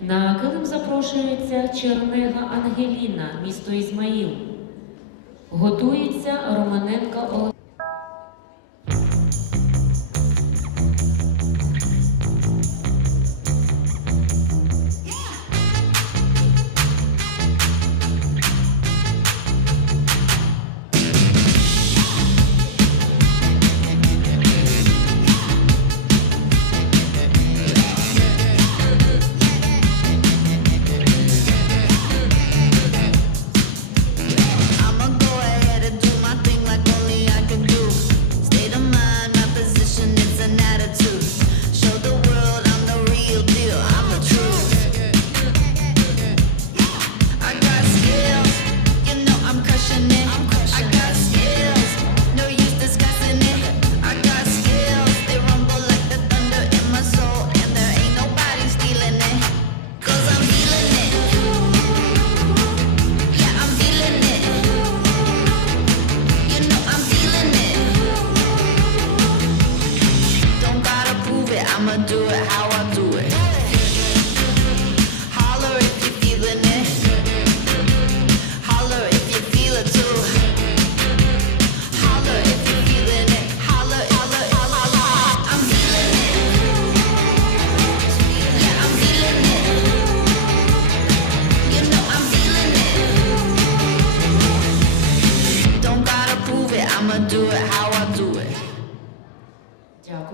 На килим запрошується Чернега Ангеліна, місто Ізмаїл. Готується Романенка Олександр.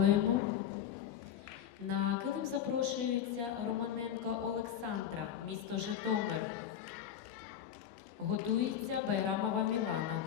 Дякуємо. На килим запрошується Романенко Олександра, місто Житомир. Годується Байрамова Мілана.